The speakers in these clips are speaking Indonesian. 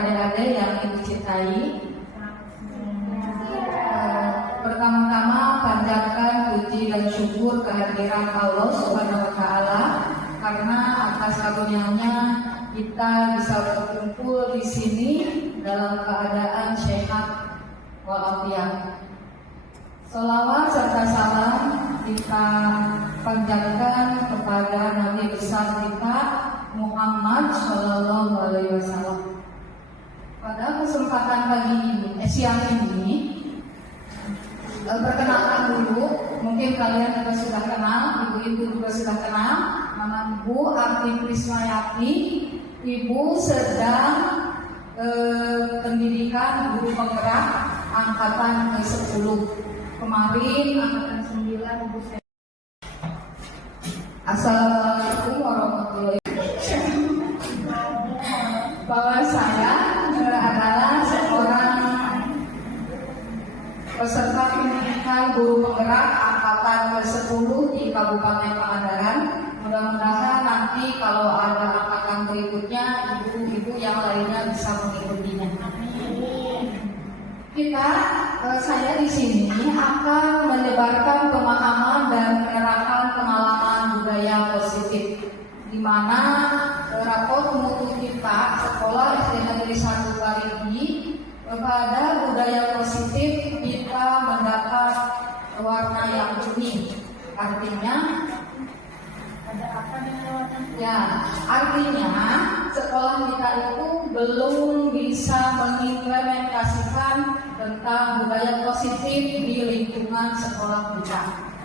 adik-adik yang ibu cintai, pertama-tama panjatkan puji dan syukur kehadiran Allah Subhanahu wa Ta'ala, karena atas karunia-Nya kita bisa berkumpul di sini dalam keadaan sehat walafiat. Sholawat serta salam kita panjatkan kepada Nabi besar kita Muhammad Shallallahu Alaihi Wasallam. Pada kesempatan pagi ini, siang ini, perkenalkan dulu. Mungkin kalian juga sudah kenal, ibu-ibu juga sudah kenal. Nama Ibu Arti Krismayati. Ibu sedang pendidikan guru penggerak angkatan ke-10. Kemarin angkatan 9 Ibu saya. Assalamualaikum warahmatullahi wabarakatuh. Bahwa saya adalah seorang peserta pendidikan guru penggerak angkatan ke-10 di Kabupaten Pangandaran. Mudah-mudahan nanti kalau ada angkatan berikutnya, ibu-ibu yang lainnya bisa mengikutinya. Saya di sini akan menyebarkan pemahaman dan menerapkan pengalaman budaya positif, di mana rapor mutu kita sekolah SD Negeri 1 Parigi kepada budaya positif kita mendapat warna yang kuning. Artinya ada apa ya? Artinya sekolah kita itu belum bisa mengimplementasikan tentang budaya positif di lingkungan sekolah kita.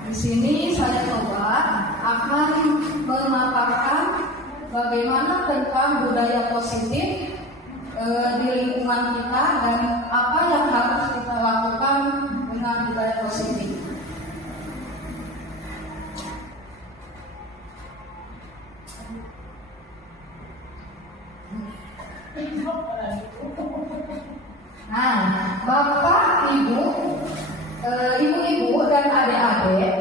Di sini saya coba akan memaparkan bagaimana tentang budaya positif di lingkungan kita dan apa yang harus kita lakukan dengan budaya positif. Nah, Bapak, Ibu, ibu-ibu dan adik-adik,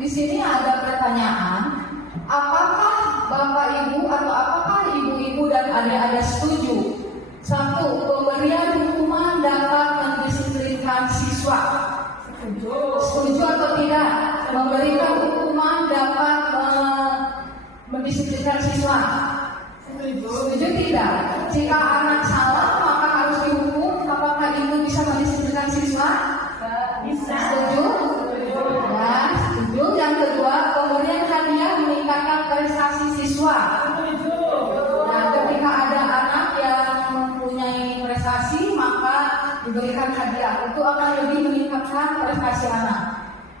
di sini ada pertanyaan. Apakah Bapak Ibu atau apakah ibu-ibu dan adik-adik setuju? 1. Pemberian hukuman dapat mendisiplinkan siswa. Setuju atau tidak? Memberikan hukuman dapat mendisiplinkan siswa. Setuju tidak? Jika anak salah maka harus dihukum. Apakah ibu bisa mendisiplinkan siswa? Bisa. Setuju? Ya, setuju. Yang kedua, pemberian hadiah meningkatkan prestasi siswa. Nah, ketika ada anak yang mempunyai prestasi maka diberikan hadiah, itu akan lebih meningkatkan prestasi anak.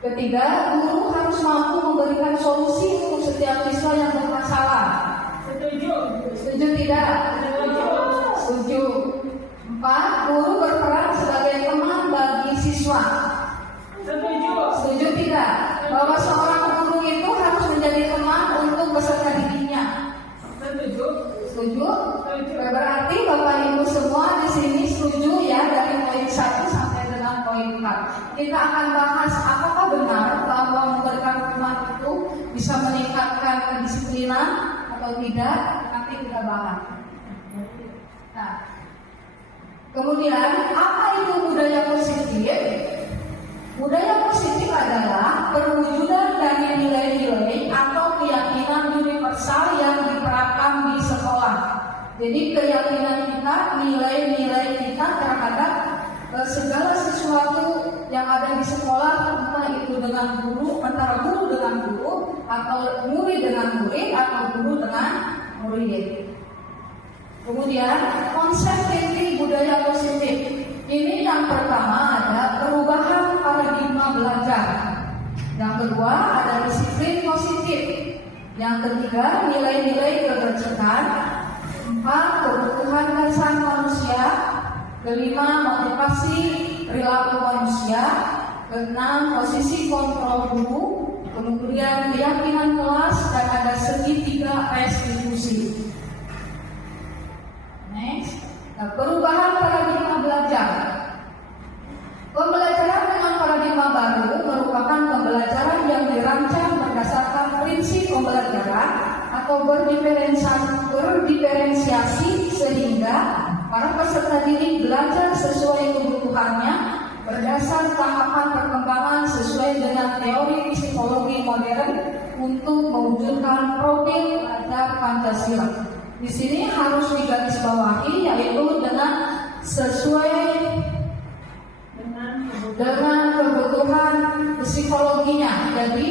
Ketiga, guru harus mampu memberikan solusi untuk setiap siswa yang bermasalah. Setuju? Setuju tidak? Setuju. 4. Guru berperan sebagai teman bagi siswa. Setuju? Setuju tidak? Bahwa seorang guru itu harus menjadi teman untuk peserta didiknya. Setuju? Setuju? Berarti Bapak Ibu semua di sini setuju ya, dari poin 1 sampai dengan poin 4. Kita akan bahas apakah benar bahwa memberikan hukuman itu bisa meningkatkan kedisiplinan atau tidak, nanti kita bahas. Nah, kemudian apa itu budaya positif? Budaya positif adalah perwujudan dari nilai-nilai atau keyakinan universal yang diterapkan di sekolah. Jadi keyakinan kita, nilai-nilai kita terhadap segala sesuatu yang ada di sekolah, entah itu dengan guru, antara guru dengan guru, atau murid dengan murid, atau guru dengan murid. Kemudian konsep inti budaya positif ini yang pertama ada perubahan paradigma belajar. Yang kedua ada disiplin positif. Yang ketiga nilai-nilai kebersihan. 4. Kebutuhan dasar manusia. Kelima, motivasi perilaku manusia. Keenam, posisi kontrol guru. Kemudian keyakinan kelas dan ada segitiga restitusi. Next, perubahan paradigma belajar. Pembelajaran dengan paradigma baru merupakan pembelajaran yang dirancang berdasarkan prinsip pembelajaran atau berdiferensiasi sehingga Para peserta didik belajar sesuai kebutuhannya berdasar tahapan perkembangan sesuai dengan teori psikologi modern untuk mewujudkan profil pelajar Pancasila. Di sini harus digarisbawahi yaitu dengan sesuai dengan kebutuhan psikologinya. Jadi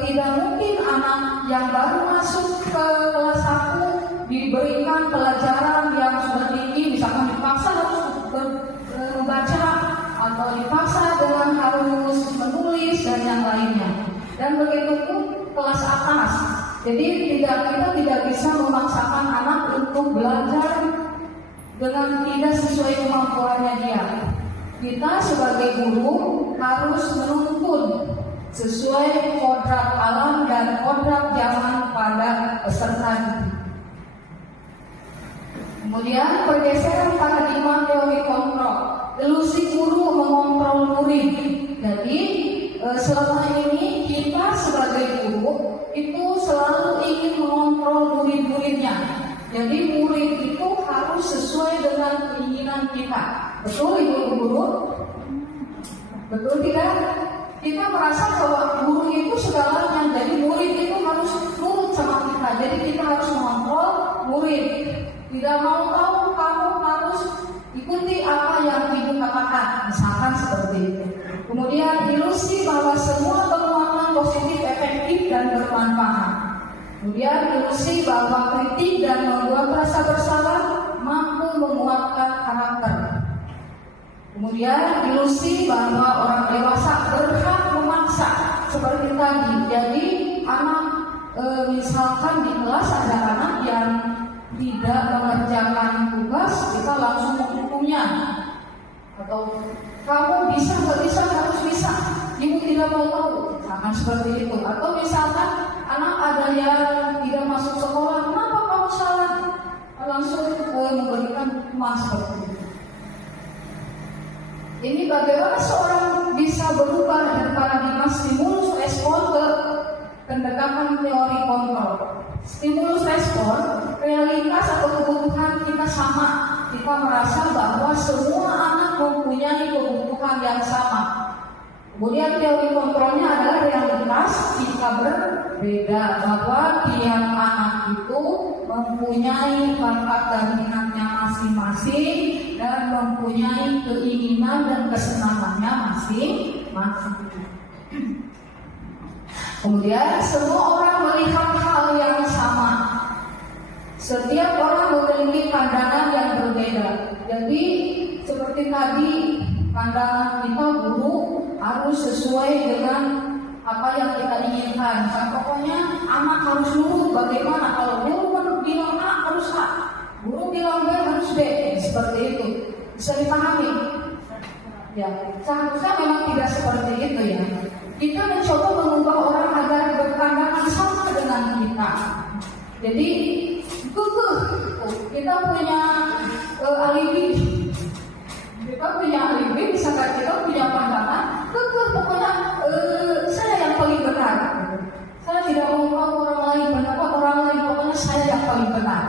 tidak mungkin anak yang baru masuk ke kelas 1 diberikan pelajaran yang sudah tinggi, misalkan dipaksa harus membaca atau dipaksa dengan harus menulis dan yang lainnya. Dan begitu pun kelas atas. Jadi kita tidak bisa memaksakan anak untuk belajar dengan tidak sesuai kemampuannya dia. Kita sebagai guru harus menuntun sesuai kodrat alam dan kodrat zaman pada peserta didik. Kemudian pergeseran paradigma teori kontrol. Ilusi guru mengontrol murid. Jadi selama ini kita sebagai guru itu selalu ingin mengontrol murid-muridnya. Jadi murid itu harus sesuai dengan keinginan kita. Betul ibu guru? Betul tidak? Kita merasa bahwa guru itu segalanya. Jadi murid itu harus nurut sama kita. Jadi kita harus mengontrol murid. Tidak mau tahu, kamu harus ikuti apa yang ibu katakan. Misalkan seperti itu. Kemudian ilusi bahwa semua penguatan positif efektif dan bermanfaat. Kemudian ilusi bahwa kritik dan membuat rasa bersalah mampu menguatkan karakter. Kemudian ilusi bahwa orang dewasa berhak memaksa seperti tadi. Jadi anak misalkan di kelas ada anak yang tidak mengerjakan tugas, kita langsung menghukumnya. Atau kamu bisa nggak bisa, harus bisa. Ibu tidak mau tahu, misalkan seperti itu. Atau misalkan anak ada yang tidak masuk sekolah, kenapa kamu salah? Langsung memberikan hukuman seperti itu. Ini bagaimana seorang bisa berubah dari paradigma stimulus respon ke pendekatan teori kontrol. Stimulus respon, realitas atau kebutuhan kita sama. Kita merasa bahwa semua anak mempunyai kebutuhan yang sama. Kemudian teori kontrolnya adalah realitas kita berbeda, bahwa tiap anak itu mempunyai bakat dan minatnya masing-masing dan mempunyai keinginan dan kesenangannya masing-masing. Kemudian semua orang melihat hal yang sama. Setiap orang memiliki pandangan yang berbeda. Jadi seperti tadi, pandangan kita guru harus sesuai dengan apa yang kita inginkan. Pokoknya anak harus nurut. Bagaimana kalau guru bilang A harus A, guru bilang B harus B, seperti itu. Bisa dipahami? Ya, seharusnya memang tidak seperti itu ya. Kita mencoba mengubah orang agar berpandangan sama dengan kita. Jadi kita punya alibi. Kita punya alibi, misalkan kita punya pandangan, pokoknya saya yang paling benar. Saya tidak mau tahu orang lain, pendapat orang lain, pokoknya saya yang paling benar.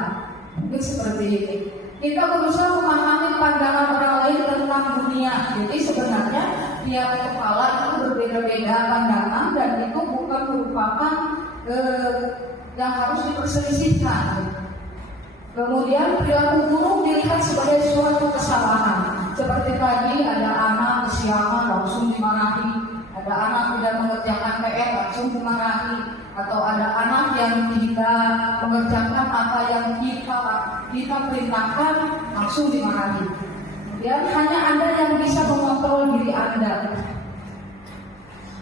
Itu seperti itu. Kita berusaha memahami pandangan orang lain tentang dunia. Jadi sebenarnya tiap kepala itu berbeda-beda pandangan dan itu bukan merupakan yang harus diperselisihkan. Kemudian perilaku guru dilihat sebagai suatu kesalahan. Seperti tadi ada anak kesiangan langsung dimarahi, ada anak tidak mengerjakan PR langsung dimarahi, atau ada anak yang tidak mengerjakan apa yang kita perintahkan langsung dimarahi. Kemudian hanya Anda yang bisa mengontrol diri Anda.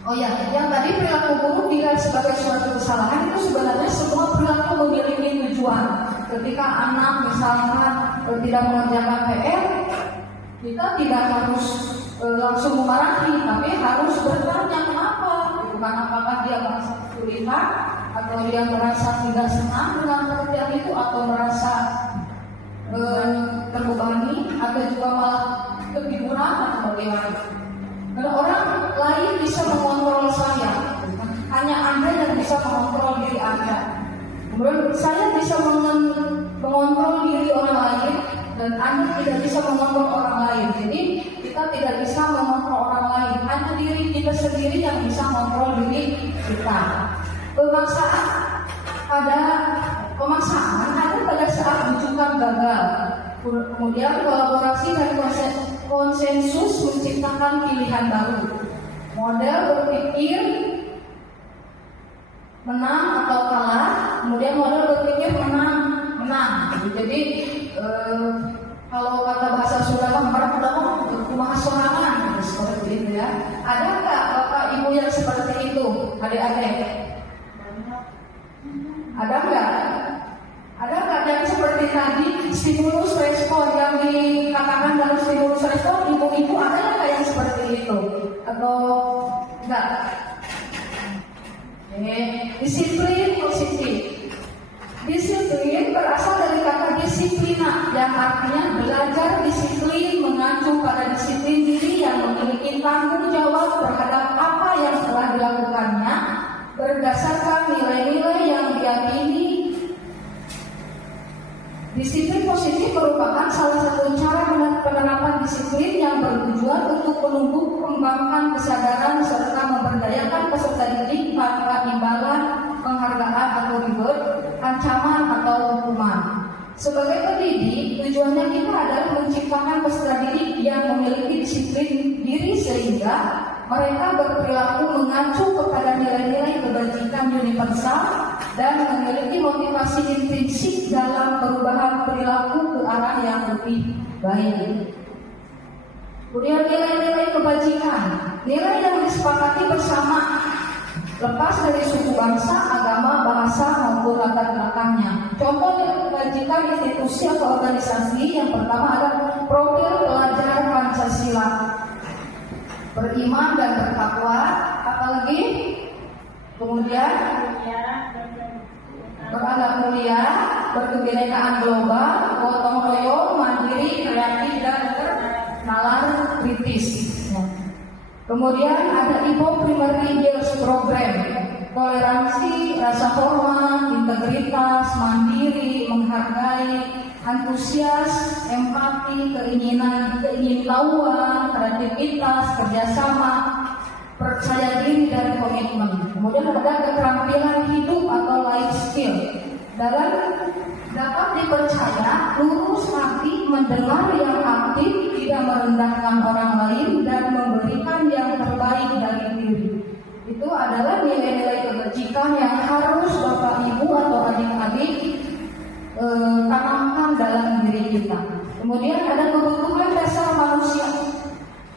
Oh ya, yang tadi perilaku guru dilihat sebagai suatu kesalahan itu sebenarnya semua perilaku memiliki tujuan. Ketika anak misalkan tidak mengerjakan PR, kita tidak harus langsung memarahi, tapi harus bertanya kenapa. Bukan apakah dia merasa kesulitan atau dia merasa tidak senang dengan pekerjaan itu, atau merasa terbebani, atau juga malah kebiduran atau bagaimana. Karena orang lain bisa mengontrol saya, hanya Anda yang bisa mengontrol diri Anda. Kemudian saya bisa mengontrol diri orang lain, dan Anda tidak bisa mengontrol orang lain. Jadi kita tidak bisa mengontrol orang lain, hanya diri kita sendiri yang bisa mengontrol diri kita. Pemaksaan ada pada saat rujukan gagal. Kemudian kolaborasi dan konsensus menciptakan pilihan baru. Model berpikir menang atau kalah, kemudian model berpikir menang. Jadi kalau kata bahasa Sunda mereka kumaha sorangan seperti itu ya. Ada nggak bapak ibu yang seperti itu, adik-adik? Ada nggak? Ada nggak yang seperti tadi stimulus respon yang dikatakan dalam stimulus respon, ibu-ibu ada nggak yang seperti itu atau enggak? Disiplin positif. Disiplin berasal dari kata disiplina yang artinya belajar disiplin mengacu pada disiplin diri yang memiliki tanggung jawab terhadap apa yang telah dilakukannya berdasarkan nilai-nilai yang diyakini. Disiplin positif merupakan salah satu cara penerapan disiplin yang bertujuan untuk menumbuh kembangkan kesadaran serta memberdayakan peserta didik tanpa imbalan, penghargaan atau reward, ancaman atau hukuman. Sebagai pendidik, tujuannya kita adalah menciptakan peserta didik yang memiliki disiplin diri sehingga mereka berperilaku mengacu kepada nilai-nilai kebajikan universal dan memiliki motivasi intrinsik dalam perubahan perilaku ke arah yang lebih baik. Kemudian nilai-nilai kebajikan, nilai yang disepakati bersama lepas dari suku bangsa, agama, bahasa maupun latar belakangnya. Contoh nilai kebajikan institusi atau organisasi yang pertama adalah profil pelajar Pancasila, beriman dan bertakwa, apalagi kemudian beradab mulia, berkebinekaan global, gotong royong, mandiri, kreatif dan bernalar kritis. Kemudian ada IPO Primary Years Program, toleransi, rasa hormat, integritas, mandiri, menghargai, antusias, empati, keingintahuan, kreativitas, kerjasama, percaya diri dan komitmen. Kemudian ada keterampilan hidup atau life skill. Dalam dapat dipercaya, lurus hati, mendengar yang aktif, tidak merendahkan orang lain dan memberikan yang terbaik dari diri. Itu adalah nilai-nilai kebajikan yang harus Bapak Ibu atau adik-adik tanamkan dalam diri kita. Kemudian ada kebutuhan dasar manusia.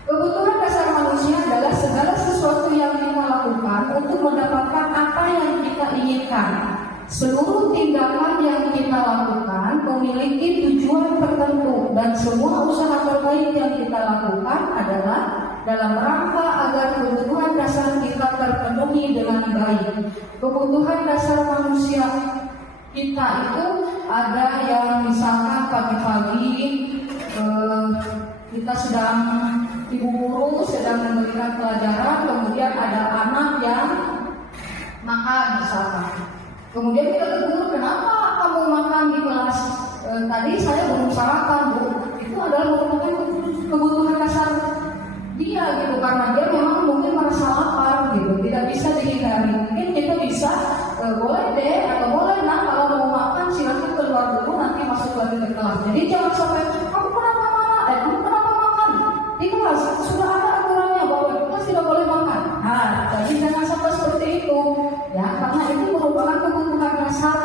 Kebutuhan dasar manusia adalah segala sesuatu yang kita lakukan untuk mendapatkan apa yang kita inginkan. Seluruh tindakan yang kita lakukan memiliki tujuan tertentu dan semua usaha terbaik yang kita lakukan adalah dalam rangka agar kebutuhan dasar kita terpenuhi dengan baik. Kebutuhan dasar manusia kita itu ada yang misalkan pagi-pagi kita sedang ibu guru sedang memberikan pelajaran, kemudian ada anak yang makan misalkan. Kemudian kita tegur, kenapa kamu makan di kelas? Tadi saya belum sarapan, Bu. Itu adalah merupakan kebutuhan dasar dia gitu, karena dia memang mungkin merasa lapar gitu, tidak bisa dihindari. Mungkin kita bisa boleh deh atau boleh nah kalau mau makan silakan keluar dulu, nanti masuk lagi ke kelas. Jadi jangan sampai kamu kenapa makan di kelas, sudah ada aturannya bahwa kita tidak boleh makan. Nah, jadi jangan sampai seperti itu ya, karena itu merupakan kebutuhan dasar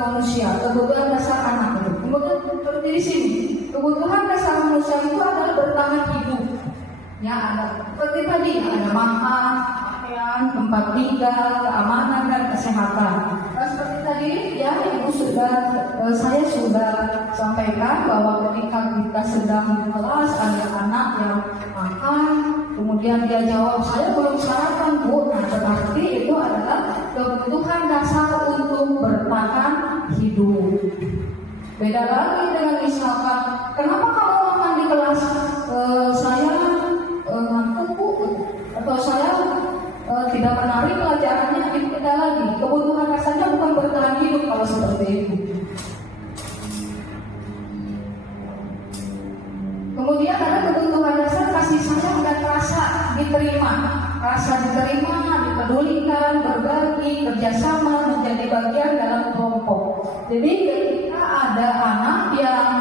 manusia, kebutuhan dasar anak itu. Kemudian seperti di sini, kebutuhan dasar manusia itu adalah bertahan hidup. Ya, ada seperti tadi, ada makan, pakaian, tempat tinggal, keamanan dan kesehatan. Nah, seperti tadi ya, saya sudah sampaikan bahwa ketika kita sedang di kelas ada anak yang makan, kemudian dia jawab saya belum sarapan, Bu. Nah, berarti itu adalah kebutuhan dasar untuk bertahan hidup. Beda lagi dengan misalkan, kenapa kamu makan di kelas? Saya ngantuk, Bu, atau saya tidak menarik pelajarannya, itu beda lagi. Kebutuhan dasarnya bukan bertahan hidup kalau seperti itu. Kemudian ada kebutuhan dasar kasih sayang dan rasa diterima, dipedulikan, berbagi, kerjasama, menjadi bagian dalam kelompok. Jadi ketika ada anak yang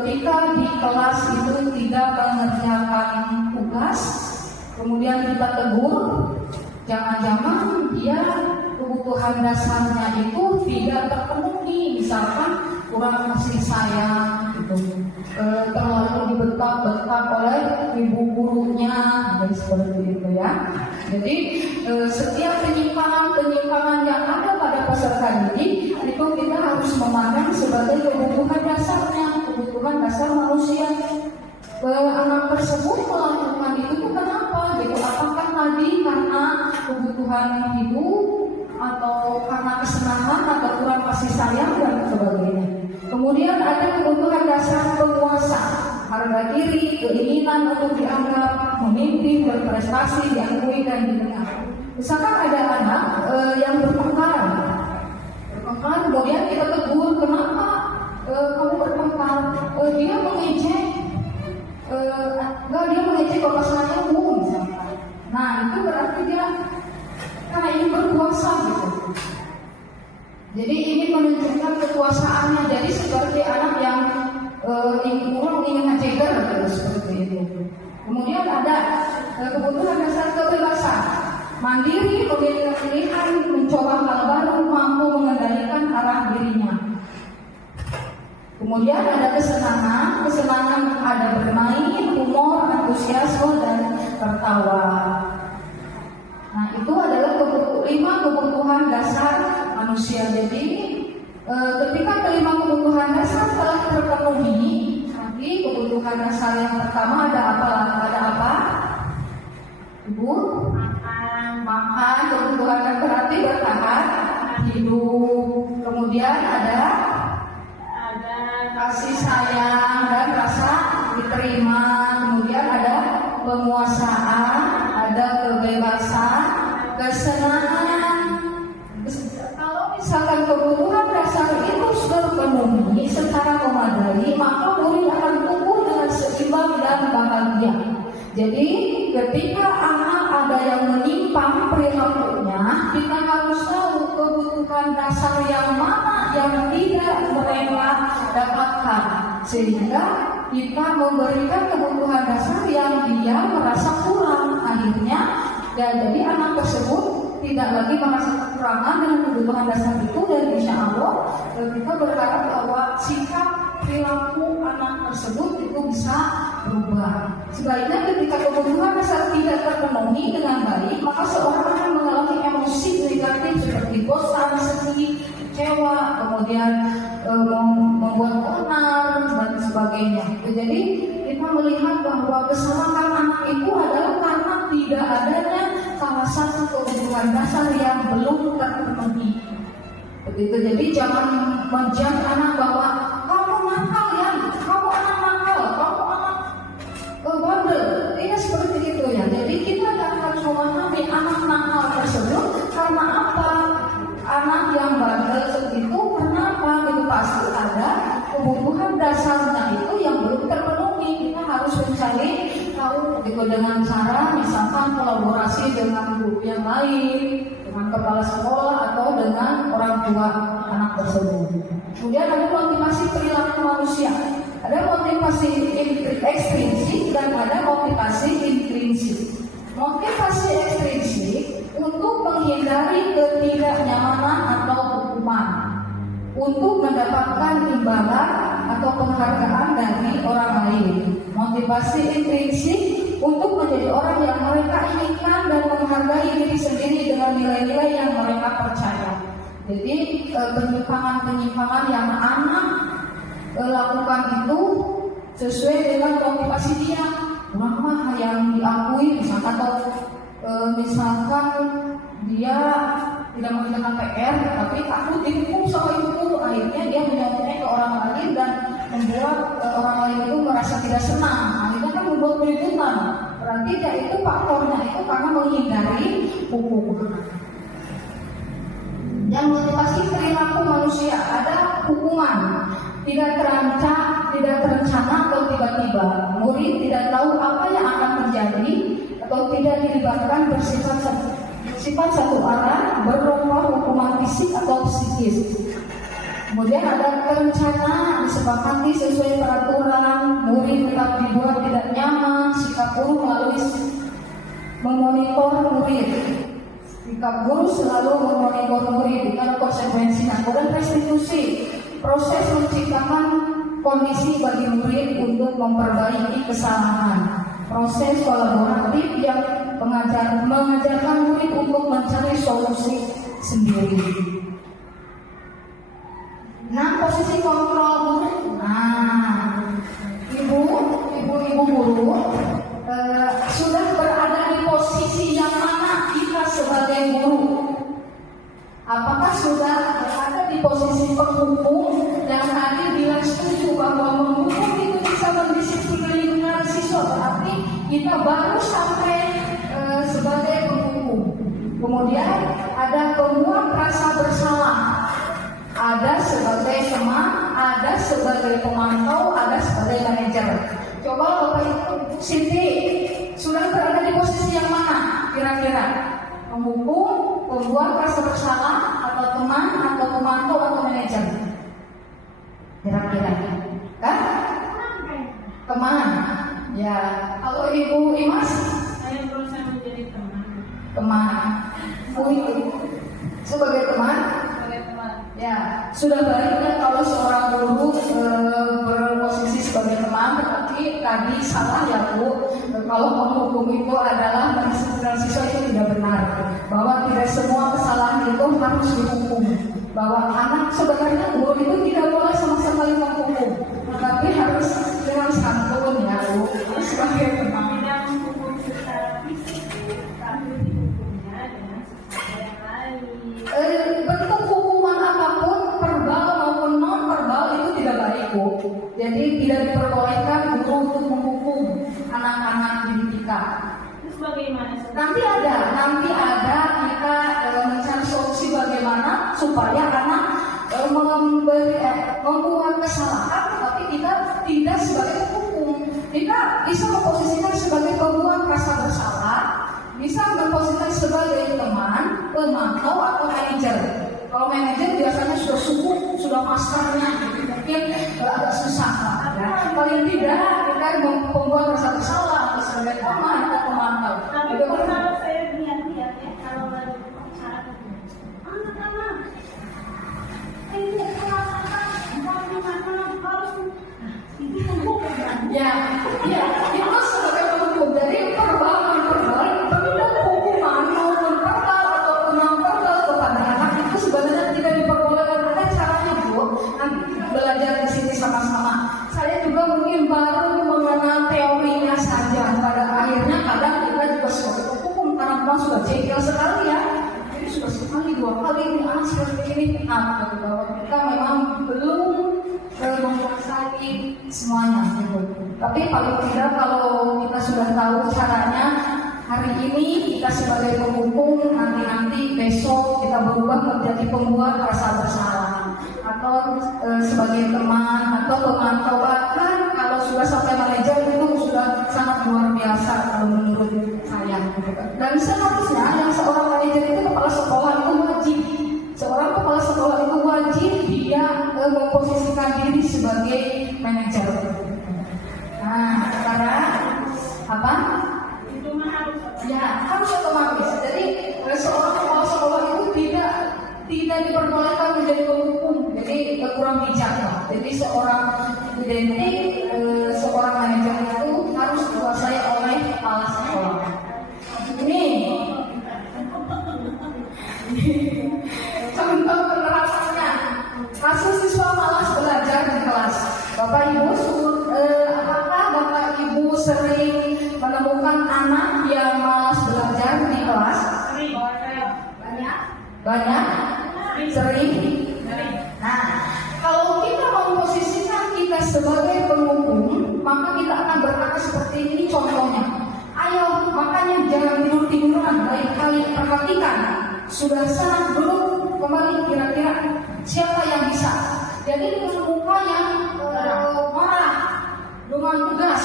ketika di kelas itu tidak mengerjakan tugas, kemudian kita tegur, jangan-jangan dia kebutuhan dasarnya itu tidak terpenuhi, misalkan kurang kasih sayang, gitu, terlalu dibentak-bentak oleh ibu gurunya, dan seperti itu ya. Jadi setiap penyimpangan yang ada pada peserta didik itu kita harus memandang sebagai kebutuhan dasarnya, kebutuhan dasar manusia. Anak tersebut melakukan itu kenapa? Gitu. Apakah tadi karena kebutuhan hidup atau karena kesenangan atau kurang kasih sayang dan sebagainya. Kemudian ada kebutuhan dasar penguasa, harga diri, keinginan untuk dianggap memimpin, berprestasi, diakui dan didengar. Misalkan ada anak yang bertengkar, kemudian kita tegur, kenapa kamu bertengkar? Dia mengejek, dia mengejek bapak saya misalkan. Nah itu berarti dia karena ingin berkuasa gitu. Jadi ingin menunjukkan kekuasaannya. Jadi seperti anak yang ingin ngejeger gitu, seperti itu. Kemudian ada kebutuhan dasar kebebasan, mandiri, memiliki pilihan, mencoba hal baru, mampu mengendalikan arah dirinya. Kemudian ada kesenangan ada bermain, humor, antusiasme dan tertawa. Nah itu adalah 5 kebutuhan dasar manusia. Jadi ketika kelima kebutuhan dasar telah terpenuhi, nanti kebutuhan dasar yang pertama ada apa? Ibu? Makan. Kebutuhan yang berarti bertahan hidup. Kemudian ada kasih sayang dan rasa diterima. Kemudian ada penguasaan, ada kebebasan, kesenangan. Kalau misalkan kebutuhan dasar itu terpenuhi secara memadai, maka murid akan tumbuh dengan seimbang dan bahagia. Jadi ketika anak ada yang menyimpang perilakunya, kita harus tahu kebutuhan dasar yang mana yang tidak mereka dapatkan, sehingga kita memberikan kebutuhan dasar yang dia merasa kurang. Akhirnya jadi anak tersebut tidak lagi merasa kekurangan dengan kebutuhan dasar itu, dan insya Allah kita berharap bahwa sikap perilaku anak tersebut itu bisa berubah. Sebaliknya ketika kebutuhan dasar tidak terpenuhi dengan baik, maka seorang akan mengalami emosi negatif seperti bosan, sedih, kecewa, kemudian membuat onar dan sebagainya. Jadi kita melihat bahwa kesalahan anak itu adalah karena tidak adanya salah satu kebutuhan dasar yang belum terpenuhi. Begitu. Jadi jangan menjudge anak bahwa kamu nakal ya, kamu anak nakal, kamu anak bandel. Tidak seperti itu ya. Jadi kita harus memahami anak nakal tersebut karena apa? Anak yang bandel itu kenapa? Itu pasti ada kebutuhan dasarnya itu yang belum terpenuhi. Kita harus mencari tahu gitu dengan cara misalkan kolaborasi dengan guru yang lain, dengan kepala sekolah atau dengan orang tua anak tersebut. Kemudian ada motivasi perilaku manusia. Ada motivasi ekstrinsik dan ada motivasi intrinsik. Motivasi ekstrinsik untuk menghindari ketidaknyamanan atau hukuman, untuk mendapatkan imbalan atau penghargaan dari orang lain. Motivasi intrinsik untuk menjadi orang yang mereka inginkan dan menghargai diri sendiri dengan nilai-nilai yang mereka percaya. Jadi penyimpangan-penyimpangan yang anak lakukan itu sesuai dengan motivasi dia. Maka yang diakui misalkan misalkan dia tidak mengerjakan PR, tapi takut dihukum sama ibu, akhirnya dia menyontek ke orang lain dan membuat orang lain itu merasa tidak senang. Akhirnya kan membuat keributan. Berarti dia itu faktornya itu karena menghindari hukum. Yang motivasi perilaku manusia ada hukuman, tidak terancam, tidak terencana atau tiba-tiba. tidak dilibatkan bersifat satu arah berupa hukuman fisik atau psikis. Kemudian ada rencana disepakati sesuai peraturan, murid tetap dibuat tidak nyaman, sikap guru melalui memonitor murid. Sikap guru selalu memonitor murid dengan konsekuensinya. Kemudian restitusi, proses menciptakan kondisi bagi murid untuk memperbaiki kesalahan. Proses kolaboratif yang mengajarkan murid untuk mencari solusi sendiri. Nah, posisi kontrol guru. Nah, ibu guru sudah berada di posisi yang mana kita sebagai guru? Apakah sudah berada di posisi penghukum yang tadi bilang setuju bahwa menghukum itu bisa mendisiplinkan siswa, berarti kita baru sampai sebagai penghukum. Kemudian ada penguat rasa bersalah, ada sebagai teman, ada sebagai pemantau, ada sebagai manajer. Coba Bapak Ibu, Siti sudah berada di posisi yang mana kira-kira? Penghukum, pembuat rasa bersalah, atau teman, atau pemantau, atau manajer? Kira-kira, kan? Teman. Ya, kalau Ibu Imas? Saya berusaha menjadi teman. Teman. Bu itu sebagai teman? Sebagai teman. Ya, sudah baiknya kalau seorang guru berposisi sebagai teman, tetapi tadi salah ya Bu. Kalau menghukum itu adalah mendisiplinkan siswa, itu tidak benar. Bahwa tidak semua kesalahan itu harus dihukum. Bahwa anak sebenarnya guru itu tidak boleh sama sekali menghukum, tetapi harus dengan santun ya Bu, sebagai teman. Tidak menghukum secara fisik, tapi dihukumnya dengan sesuatu yang lain. Bentuk hukuman apapun, verbal maupun non verbal, itu tidak baik Bu. Jadi tidak diperbolehkan guru untuk menghukum anak-anak didik kita. Terus bagaimana? Nanti ada kita mencari solusi bagaimana supaya anak membuat kesalahan, tetapi kita tidak sebagai penghukum. Kita bisa memposisikan sebagai pembuat rasa bersalah, bisa memposisikan sebagai teman, pemantau, atau manajer. Kalau manajer biasanya sudah suku, sudah masternya, mungkin agak susah. Ya. Paling tidak kita membuat rasa bersalah atau sebagai teman atau pemantau. Tapi kalau saya lihat-lihat ya, kalau lagi masyarakat anak-anak ini anak-anak harus itu menghukum kan? Ya, itu sebagai penghukum. Jadi verbal, non-verbal, bentuk hukuman non-verbal atau non-verbal kepada anak itu sebenarnya tidak diperbolehkan. Ada caranya Bu. Nanti kita belajar di sini sama-sama. Saya juga mungkin baru mengenal teorinya saja. Pada akhirnya kadang kita juga sebagai penghukum karena memang sudah jengkel sekali ya. Jadi sudah sekali, dua kali ini anak seperti ini. Nah, bahwa kita memang belum menguasai semuanya gitu. Tapi paling tidak kalau kita sudah tahu caranya, hari ini kita sebagai penghukum, nanti besok kita berubah menjadi pembuat rasa bersalah, atau sebagai teman atau pemantau, bahkan kalau sudah sampai manajer itu sudah sangat luar biasa kalau menurut saya. Dan seharusnya yang seorang manajer itu, kepala sekolah itu wajib, seorang kepala sekolah itu wajib dia memposisikan diri sebagai manajer. Nah, sekarang apa? Itu mah harus. Ya, harus otomatis. Jadi seorang kepala sekolah itu tidak diperbolehkan menjadi penghukum. Jadi kurang bijak lah. Jadi seorang manajer itu harus dikuasai oleh kepala sekolah. Ini contoh penerapannya. Kasus siswa malas belajar di kelas. Bapak Ibu, apakah Bapak Ibu sering menemukan anak yang malas belajar di kelas? Banyak? Sering? Nah, kalau kita memposisikan kita sebagai penghukum, maka kita akan berkata seperti ini contohnya. Ayo, makanya jangan tidur-tiduran, baik-baik perhatikan. Sudah sangat belum kembali kira-kira siapa yang bisa. Jadi dengan muka yang marah dengan tugas.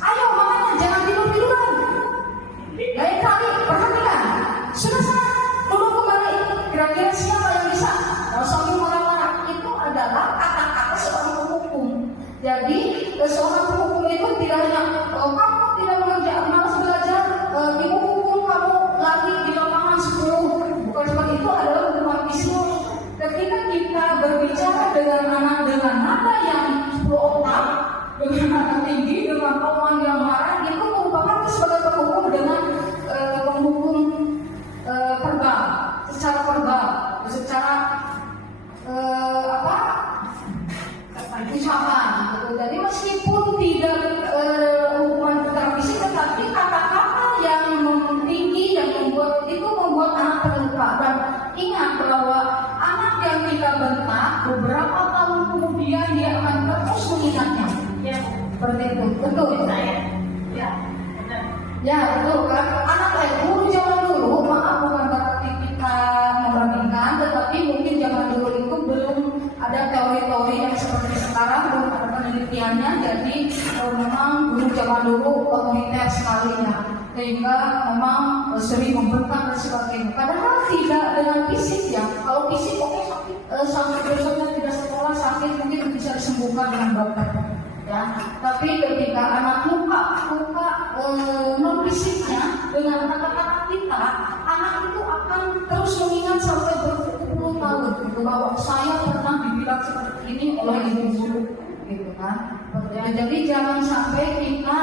Ayo, makanya jangan tidur-tiduran. Baik, seorang penghukum itu tidak hanya kamu tidak mengerjakan malas belajar, ibu hukum kamu lagi di lapangan 10. Bukan seperti itu, adalah hukuman fisik. Ketika kita berbicara dengan anak dengan nada yang 10 oktav, dengan nada tinggi, dengan tonan yang marah, itu merupakan sebagai penghukum dengan penghukum verbal, secara verbal, secara ucapan. Jadi meskipun tidak hukuman secara fisik, tetapi kata-kata yang tinggi yang membuat anak terluka. Dan ingat bahwa anak yang kita bentak beberapa tahun kemudian dia akan terus mengingatnya. Ya, Seperti itu, betul. saya. Ya, benar. Ya betul kan. Anak guru zaman dulu, maaf bukan berarti kita membandingkan, tetapi mungkin zaman dulu itu belum ada teori-teori yang seperti sekarang, belum ada penelitiannya. Jadi memang guru zaman dulu otoriter sekali ya, sehingga memang sering membentak dan sebagainya. Padahal tidak dengan fisik ya. Kalau fisik oke, sakit besoknya tidak sekolah, sakit mungkin bisa disembuhkan dengan dokter ya. Tapi ketika anak luka non fisiknya dengan kata-kata kita, anak itu akan terus mengingat sampai berpuluh tahun gitu, bahwa saya pernah dibilang seperti ini oleh ibu guru gitu kan. Jadi jangan sampai kita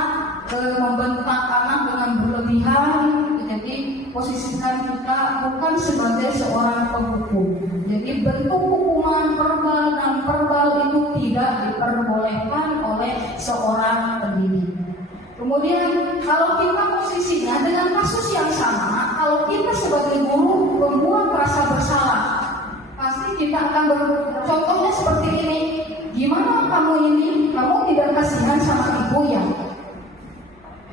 membentak anak dengan berlebihan. Jadi posisikan kita bukan sebagai seorang penghukum. Jadi bentuk hukuman verbal dan verbal itu tidak diperbolehkan oleh seorang pendidik. Kemudian kalau kita posisinya dengan kasus yang sama, kalau kita sebagai guru membuat rasa bersalah, pasti kita akan contohnya seperti ini. Gimana kamu ini? Kamu tidak kasihan sama ibu ya?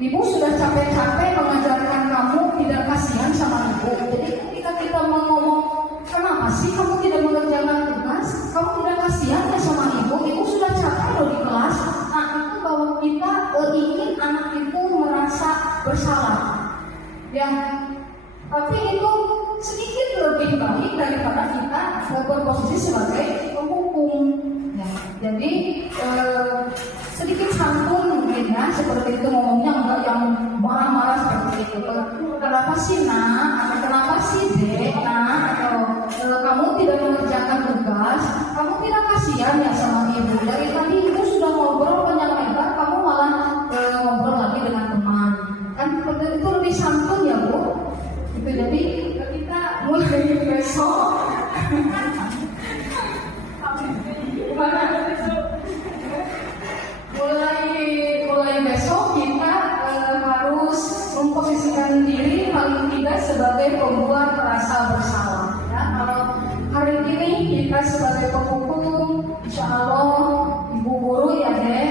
Ibu sudah capek-capek mengajarkan kamu, tidak kasihan sama ibu. Jadi ketika kita mau ngomong, kenapa sih kamu tidak mengerjakan tugas? Kamu tidak kasihan ya sama ibu? Ibu sudah capek loh di kelas. Nah itu bahwa kita ingin anak itu merasa bersalah. Ya, tapi itu sedikit lebih baik daripada kita berposisi sebagai penghukum. Ya, jadi sedikit santun mungkin ya, seperti itu ngomongnya, enggak yang marah-marah seperti itu. Kenapa sih nak? Atau kenapa sih dek? Nah, atau kamu tidak mengerjakan tugas, kamu tidak kasihan ya sama ibu. Dari tadi ibu sudah ngobrol panjang lebar, kamu malah ngobrol lagi dengan teman. Kan seperti itu lebih santun ya bu. Gitu, jadi kita mulai besok. Mulai besok kita harus memposisikan diri paling tidak sebagai pembuat rasa bersalah. Ya, kalau hari ini kita sebagai penghukum, insya Allah ibu guru ya dek.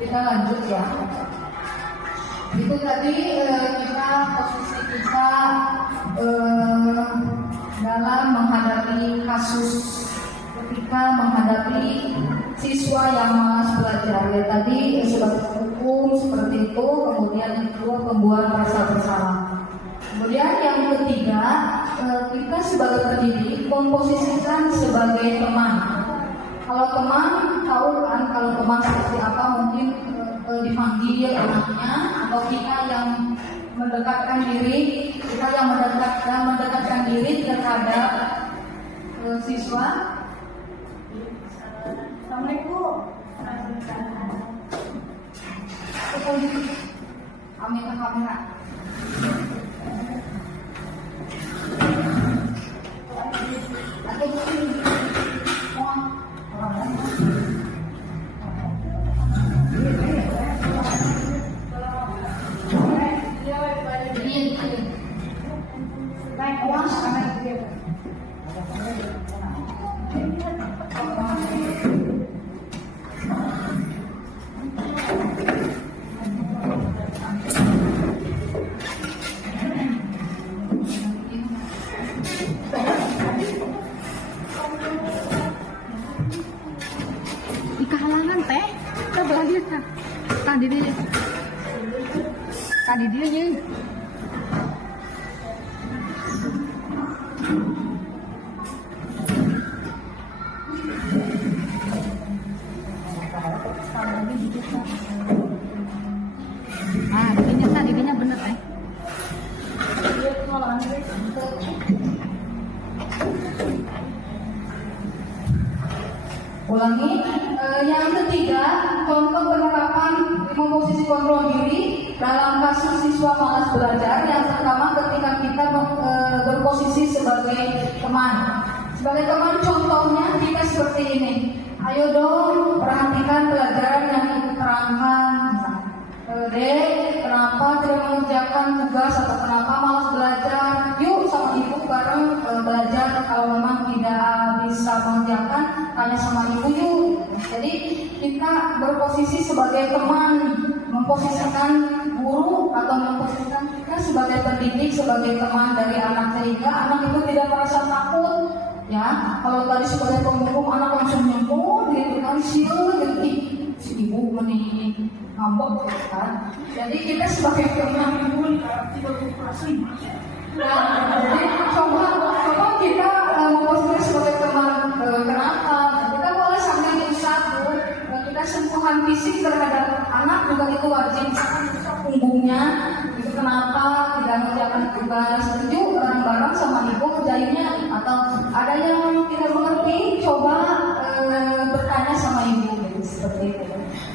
Kita lanjut ya. Itu tadi kita posisi kita dalam menghadapi kasus ketika menghadapi siswa yang malas belajar. Ya tadi sebagai hukum seperti itu, kemudian itu pembuat rasa bersalah. Kemudian yang ketiga, kita sebagai pendidik memposisikan sebagai teman. Kalau teman tahu kan, kalau teman seperti apa, mungkin dipanggil anaknya, atau kita yang mendekatkan diri terhadap siswa. Assalamualaikum. Amin ke kamera. Jadi Naik awas karena dia. Di kehalangan teh, kita belajar kan? Tadi dia nya. Ah, didinya bener teh. Ulangi, yang ketiga, contoh penerapan komposisi kontrol diri dalam kasus siswa malas belajar. Yang pertama, ketika kita berposisi sebagai teman. Sebagai teman, contohnya kita seperti ini. Ayo dong, perhatikan pelajaran yang ibu terangkan. Dek, kenapa tidak mengerjakan tugas atau kenapa malas belajar? Yuk sama ibu bareng belajar. Kalau memang tidak bisa mengerjakan, tanya sama ibu yuk. Jadi kita berposisi sebagai teman, memposisikan guru atau memposisikan kita sebagai pendidik, sebagai teman dari anak, sehingga anak itu tidak merasa takut. Ya, kalau tadi sebagai penghukum anak langsung nyempur, gitu kan, siul, jadi si ibu meni ngambek kan. Jadi kita sebagai teman ibu tidak berperasaan. Nah, jadi coba kita memposisikan sebagai teman. Kenapa? Kita boleh sambil diusap, kita sentuhan fisik terhadap anak juga itu wajib. Misalkan punggungnya, itu kenapa tidak mengerjakan tugas, setuju bareng-bareng sama ibu kerjainnya, atau ada yang tidak mengerti, coba bertanya sama ibu, gitu, seperti itu.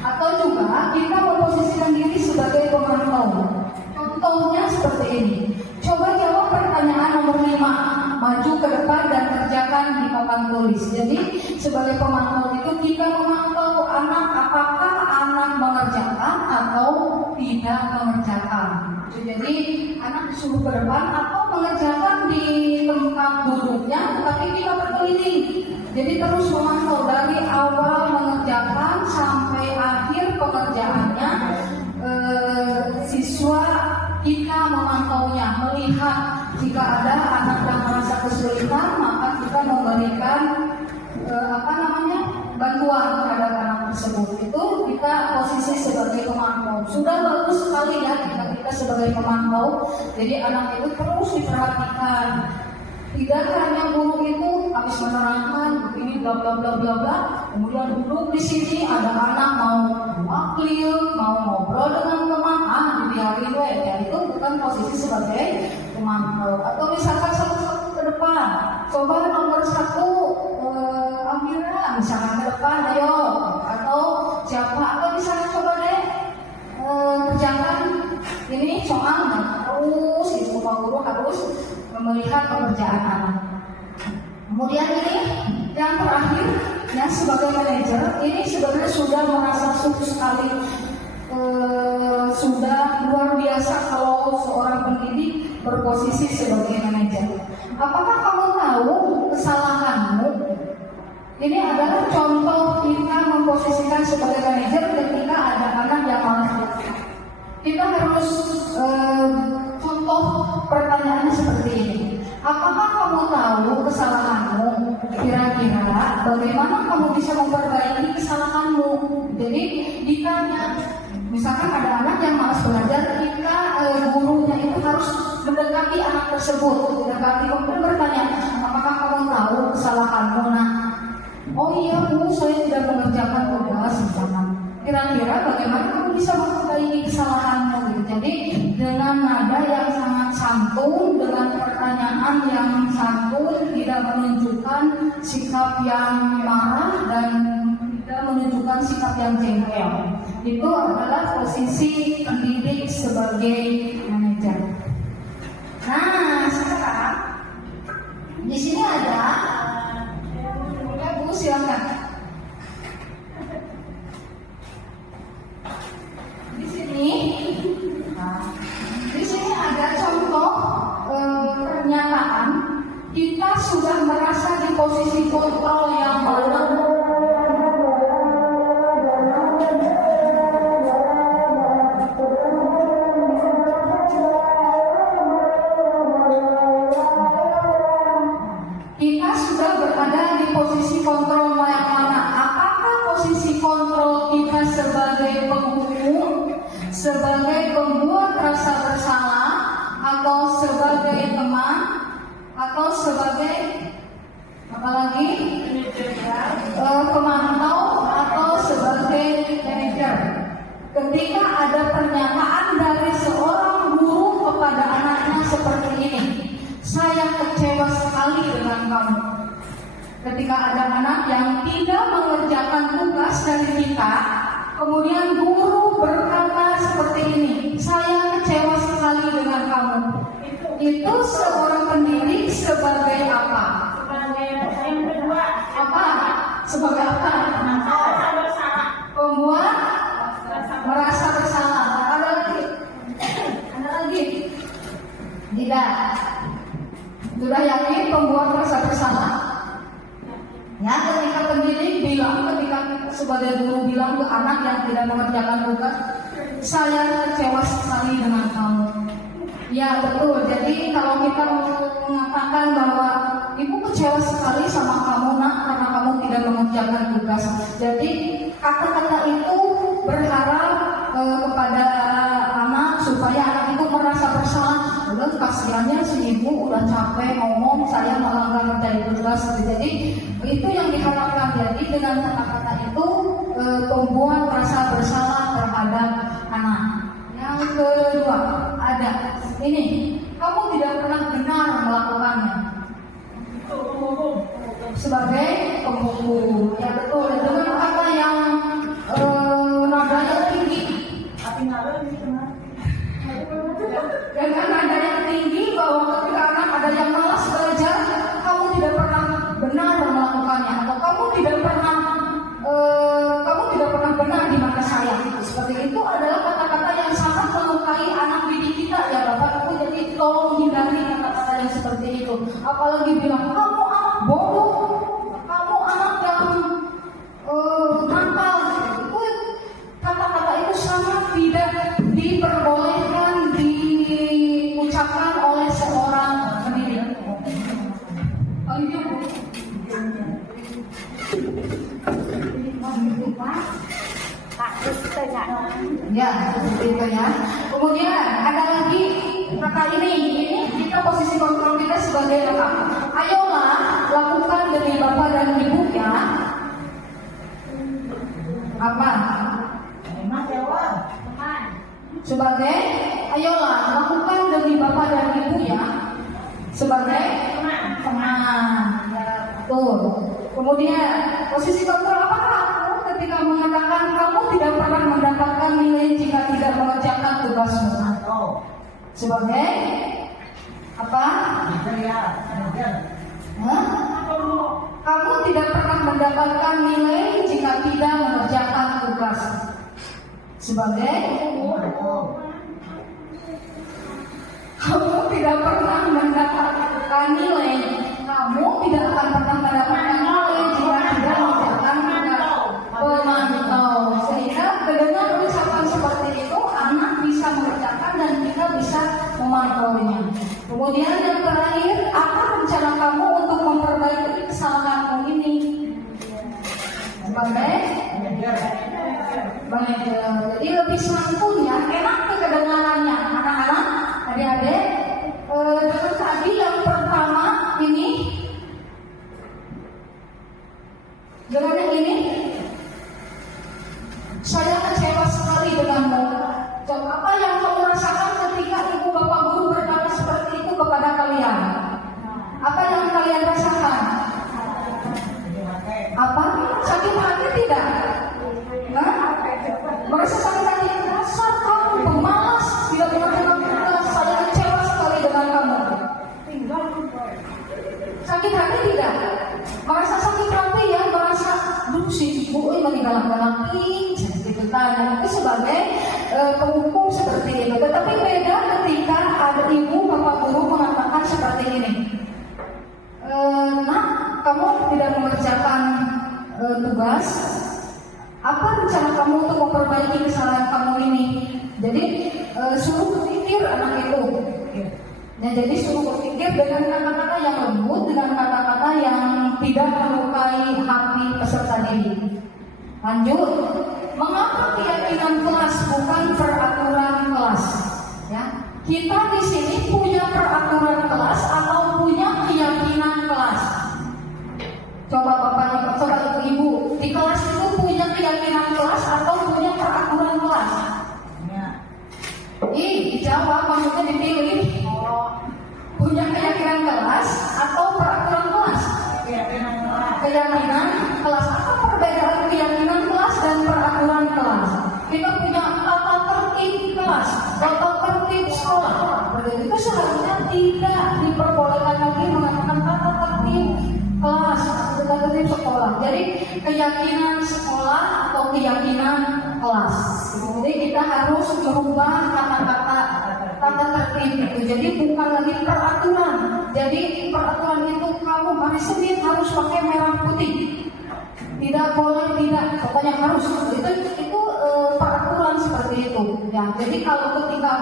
Atau juga kita memposisikan diri sebagai pemantau. Contohnya seperti ini. Coba jawab pertanyaan nomor 5, maju ke depan dan kerjakan di papan tulis. Jadi sebagai pemantau itu kita memantau anak, apakah anak mengerjakan atau tidak mengerjakan. Jadi anak disuruh ke depan atau mengerjakan di tempat duduknya, tetapi kita berkeliling. Jadi terus memantau dari awal mengerjakan sampai akhir pengerjaannya. Siswa kita memantaunya, melihat jika ada anak yang merasa kesulitan, maka kita memberikan bantuan terhadap anak tersebut. Itu kita posisi sebagai pemantau. Sudah bagus sekali ya kita sebagai pemantau. Jadi anak itu terus diperhatikan. Tidak hanya guru itu habis menerangkan begini bla bla bla bla bla, kemudian duduk di sini ada anak mau wakil, mau ngobrol dengan teman, dibiarin we. Ya itu bukan posisi sebagai pemantau. Atau misalkan satu-satu ke depan, coba nomor 1 Amira misalkan ke depan, ayo. Atau siapa? Atau misalkan coba deh kerjakan ini soal, terus itu guru harus melihat pekerjaan anak. Kemudian ini yang terakhir, yang sebagai manajer ini sebenarnya sudah merasa syukur sekali, sudah luar biasa kalau seorang pendidik berposisi sebagai manajer. Apakah kamu tahu kesalahanmu? Ini adalah contoh kita memposisikan sebagai manajer ketika ada anak yang malas belajar. Kita harus contoh pertanyaannya seperti ini. Apakah kamu tahu kesalahanmu? Kira-kira bagaimana kamu bisa memperbaiki kesalahanmu? Jadi ditanya, misalkan ada anak yang malas belajar, kita gurunya itu harus mendekati anak tersebut, mendekati, kemudian bertanya, apakah kamu tahu kesalahanmu? Nah, oh iya bu, saya tidak mengerjakan tugas misalkan. Kira-kira bagaimana kamu bisa memperbaiki kesalahanmu? Jadi dengan nada yang sangat santun, dengan pertanyaan yang santun, tidak menunjukkan sikap yang marah dan tidak menunjukkan sikap yang jengkel. Itu adalah posisi pendidik sebagai manajer. Nah, sekarang di sini ada, ya Bu, silakan. Di sini ada contoh ketika ada anak yang tidak mengerjakan tugas dari kita, kemudian guru berkata seperti ini, saya kecewa sekali dengan kamu. Itu seorang pendidik sebagai apa? Sebagai yang kedua, Apa? Sebagai apa? merasa bersalah. Pembuat merasa bersalah. Ada lagi? Ada lagi? Tidak. Sudah yakin pembuat merasa bersalah? Ya, ketika pendidik bilang, ketika sebagai guru bilang ke anak yang tidak mengerjakan tugas, saya kecewa sekali dengan kamu. Ya betul. Jadi kalau kita mengatakan bahwa ibu kecewa sekali sama kamu nak karena kamu tidak mengerjakan tugas. Jadi kata-kata itu berharap kepada anak supaya anak itu merasa bersalah. Udah kasihannya si ibu udah capek ngomong saya malah nggak ngerjain tugas. Jadi itu yang diharapkan. Jadi dengan kata-kata itu membuat rasa bersalah terhadap anak. Yang kedua ada ini, kamu tidak pernah benar melakukannya sebagai pembuku. Ya betul. Dengan kata yang nadanya tinggi. Dengan nada yang tinggi bahwa ketika anak ada yang malas belajar, kamu tidak pernah benar melakukannya, atau kamu tidak pernah benar di mata saya. Seperti itu adalah kata-kata yang sangat melukai anak didik kita ya Bapak Ibu. Jadi tolong hindari kata-kata yang seperti itu. Apalagi bilang kamu anak bodoh, kamu anak yang nakal. Kata-kata itu sangat tidak diperbolehkan diucapkan oleh seorang pendidik. Ya, seperti itu ya. Kemudian ada lagi kata ini kita posisi kontrol kita sebagai apa? Ayolah lakukan demi Bapak dan Ibu ya. Apa? Sebagai ayolah lakukan demi Bapak dan Ibu ya. Sebagai teman. Betul. Kemudian posisi kontrol apakah aku ketika mengatakan kamu tidak pernah mendapatkan nilai jika tidak mengerjakan tugasmu? Sebagai apa? Kamu tidak pernah mendapatkan nilai jika tidak mengerjakan tugas. Sebagai kamu tidak pernah mendapatkan nilai. Kamu tidak akan pernah mendapatkan nilai jika tidak mengerjakan pemantau. Sehingga dengan ucapan seperti itu anak bisa mengerjakan dan kita bisa memantaunya. Kemudian yang terakhir, apa rencana kamu untuk memperbaiki kesalahanmu ini? Sebagai jadi lebih santun ya, enak kedengarannya anak-anak, adik-adik. Dengan tadi yang pertama ini, dengan yang ini, saya kecewa sekali denganmu. Apa yang kamu rasakan ketika ibu bapak guru berkata seperti itu kepada kalian? Apa yang kalian rasakan? Apa? Sakit hati tidak? Merasa sakit hati, dasar kamu pemalas, tidak mengerjakan tugas, saya kecewa sekali dengan kamu. Sakit hati tidak? Merasa sakit hati ya, merasa si ibu ini galak-galakin, gitu kan? Itu sebagai penghukum seperti itu. Tetapi beda ketika ada ibu bapak guru mengatakan seperti ini. Nak, kamu tidak mengerjakan tugas. Apa rencana kamu untuk memperbaiki kesalahan kamu ini? Jadi suruh berpikir anak itu. Nah, jadi suruh berpikir dengan kata-kata yang lembut, dengan kata-kata yang tidak melukai hati peserta didik. Lanjut, mengapa keyakinan kelas bukan peraturan kelas? Ya, kita di sini punya peraturan kelas atau punya keyakinan kelas? Coba bapak, coba ibu, di kelas itu punya keyakinan kelas atau punya peraturan kelas? Dijawab, maksudnya dipilih. Punya keyakinan kelas atau peraturan kelas? seharusnya tidak diperbolehkan lagi mengatakan tata tertib kelas, tata tertib sekolah. Jadi keyakinan sekolah atau keyakinan kelas. Jadi kita harus merubah kata-kata tata tertib itu. Jadi bukan lagi peraturan. Jadi peraturan itu kamu hari Senin harus pakai merah putih. Tidak boleh tidak, pokoknya harus. Itu peraturan seperti itu. Ya, jadi kalau ketika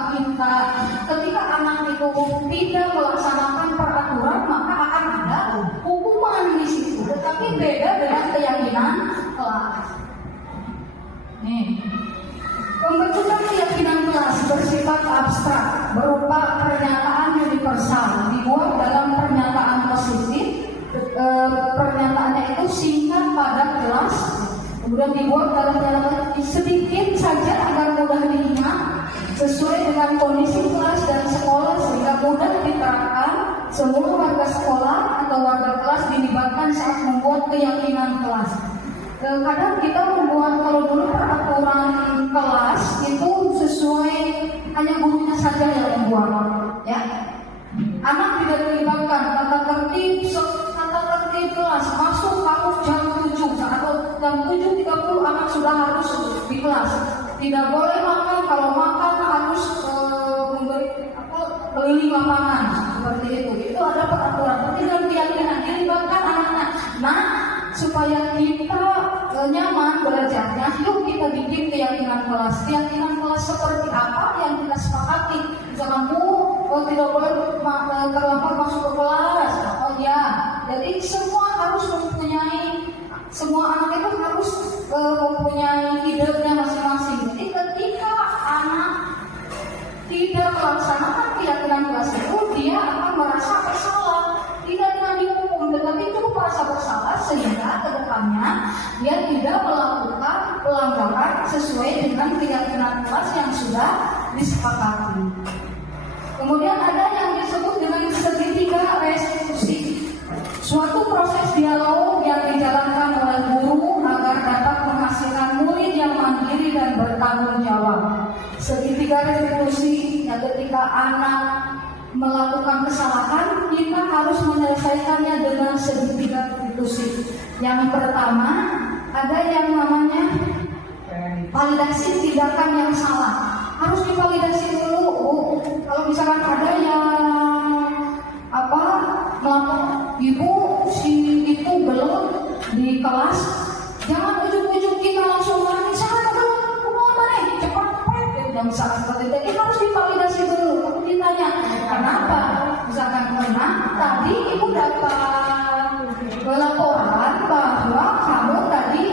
anak itu tidak melaksanakan peraturan, maka akan ada hukuman di situ. Tetapi beda dengan keyakinan kelas. Nih, pembentukan keyakinan kelas bersifat abstrak, berupa pernyataan universal, dibuat dalam pernyataan positif. Pernyataannya itu singkat, padat, jelas. Kemudian dibuat dalam pernyataan sedikit saja agar mudah diingat, sesuai dengan kondisi kelas dan sekolah sehingga mudah diterapkan. Semua warga sekolah atau warga kelas dilibatkan saat membuat keyakinan kelas. Kadang kita membuat, kalau dulu peraturan kelas itu sesuai hanya gurunya saja yang membuat, ya. Anak tidak dilibatkan. Tata tertib kelas masuk harus jam 7 atau jam 7.30 anak sudah harus di kelas. Tidak boleh makan, kalau makan harus keliling lapangan seperti itu. Itu ada peraturan. Tapi dalam keyakinan dilibatkan anak-anak. Nah, supaya kita nyaman belajarnya, yuk kita bikin keyakinan kelas. Keyakinan kelas seperti apa yang kita sepakati? Misalkan tidak boleh terlambat masuk ke kelas. Oh ya, jadi semua harus mempunyai, semua anak itu harus mempunyai hidupnya masing-masing. Jadi ketika anak tidak melaksanakan keyakinan kelas itu, dia akan merasa bersalah. Tidak dengan dihukum, tetapi cukup merasa bersalah sehingga kedepannya dia tidak melakukan pelanggaran sesuai dengan keyakinan kelas yang sudah disepakati. Kemudian ada yang disebut dengan segitiga restitusi, suatu proses dialog yang dijalankan oleh guru agar dapat menghasilkan murid yang mandiri dan bertanggung jawab. Segitiga restitusi, ya, ketika anak melakukan kesalahan, kita harus menyelesaikannya dengan segitiga restitusi. Yang pertama, ada yang namanya validasi tindakan yang salah. Harus divalidasi dulu. Kalau misalkan ada yang melapor, ibu si itu belum di kelas, jangan ujuk-ujuk kita langsung lari sana cepat dan misalkan seperti itu. Jadi harus divalidasi dulu. Kamu ditanya kenapa, misalkan karena tadi ibu dapat laporan bahwa kamu tadi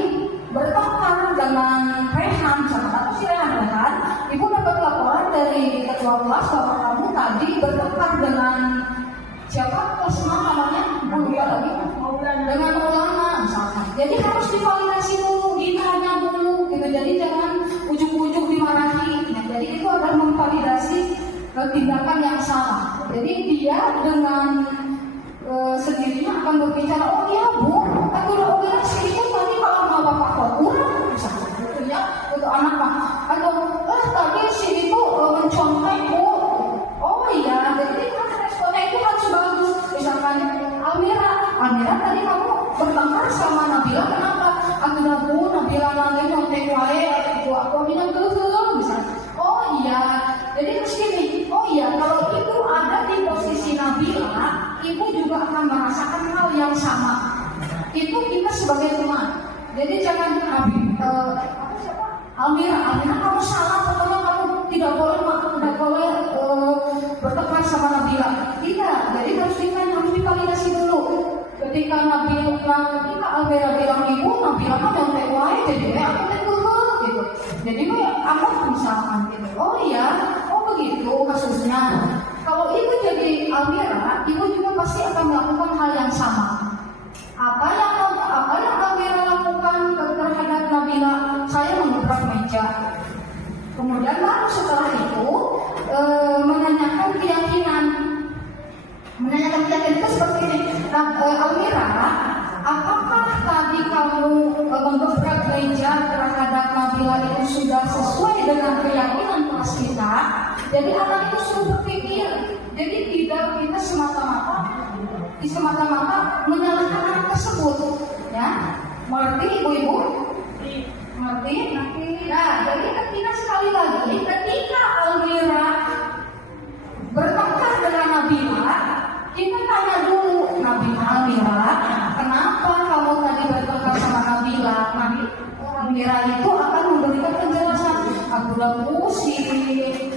bertengkar dengan Rehan, atau si Rehan kan? Ibu dapat laporan dari ketua kelas bahwa kamu tadi bertengkar dengan siapa kelas namanya? Lupa lagi. Dengan ulama misalkan. Jadi harus divalidasi dulu, ditanya dulu, gitu. Jadi jangan ujuk-ujuk dimarahi. Nah, jadi itu adalah memvalidasi tindakan yang salah. Jadi dia dengan sendirinya akan berbicara, oh iya bu, aku udah bilang sih itu tadi kalau nggak bapak kok kurang, misalnya, gitu ya, untuk anak mah, atau tadi sih itu mencontek bu, oh iya, jadi kan responnya itu harus bagus, misalkan Amira tadi kamu bertengkar sama Nabila, kenapa? Akhirnya bu, Nabila lagi nyontek wae, aku bilang terus, misalnya, oh iya, jadi terus gini, oh iya, kalau ibu ada di posisi Nabila, ibu juga akan merasakan hal yang sama. Itu kita sebagai teman. Jadi jangan Almira kamu salah, pokoknya kamu tidak boleh bertengkar sama Nabila. Tidak, jadi harus divalidasi dulu. Ketika Almira bilang ibu, Nabila kan nyontek wae, jadi aku tegur gitu. Jadi aku misalkan gitu. Oh iya, oh begitu kasusnya. Kalau ibu jadi Almira, ibu juga pasti akan melakukan hal yang sama. Apa yang Almira lakukan terhadap Nabila? Saya mengebrak meja. Kemudian baru setelah itu menanyakan keyakinan. Menanyakan keyakinan itu seperti ini. Almira, apakah tadi kamu mengebrak meja terhadap Nabila itu sudah sesuai dengan keyakinan kelas kita? Jadi anak itu suruh berpikir. Jadi tidak kita semata-mata menyalahkan anak tersebut, ya. Mengerti ibu-ibu? Mengerti? Nah, jadi ketika sekali lagi, ketika Almira bertengkar dengan Nabila, kita tanya dulu Almira, kenapa kamu tadi bertengkar sama Nabila? Almira itu akan memberikan penjelasan. Aku lalu si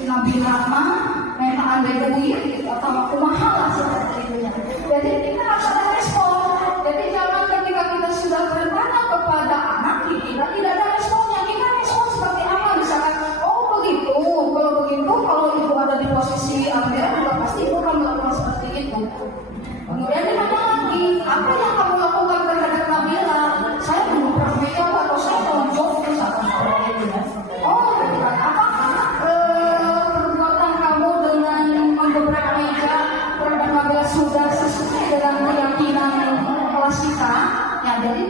Nabila mah memang ada duit atau aku mahal seperti itu ya. Jadi kita harus ada respon. Jadi jangan ketika kita sudah bertanya kepada anak kita tidak ada responnya. Kita respon seperti apa? Misalkan, oh begitu. Kalau begitu, kalau ibu ada di posisi Almira, juga pasti ibu akan melakukan seperti itu. Kemudian ditanya lagi, apa yang kamu lakukan terhadap Nabila? Saya belum pernah mencoba atau saya tonjok misalkan seperti itu ya. Oh, apakah perbuatan kamu dengan menggebrak meja terhadap Nabila sudah sesuai dengan keyakinan kelas kita? Ya, jadi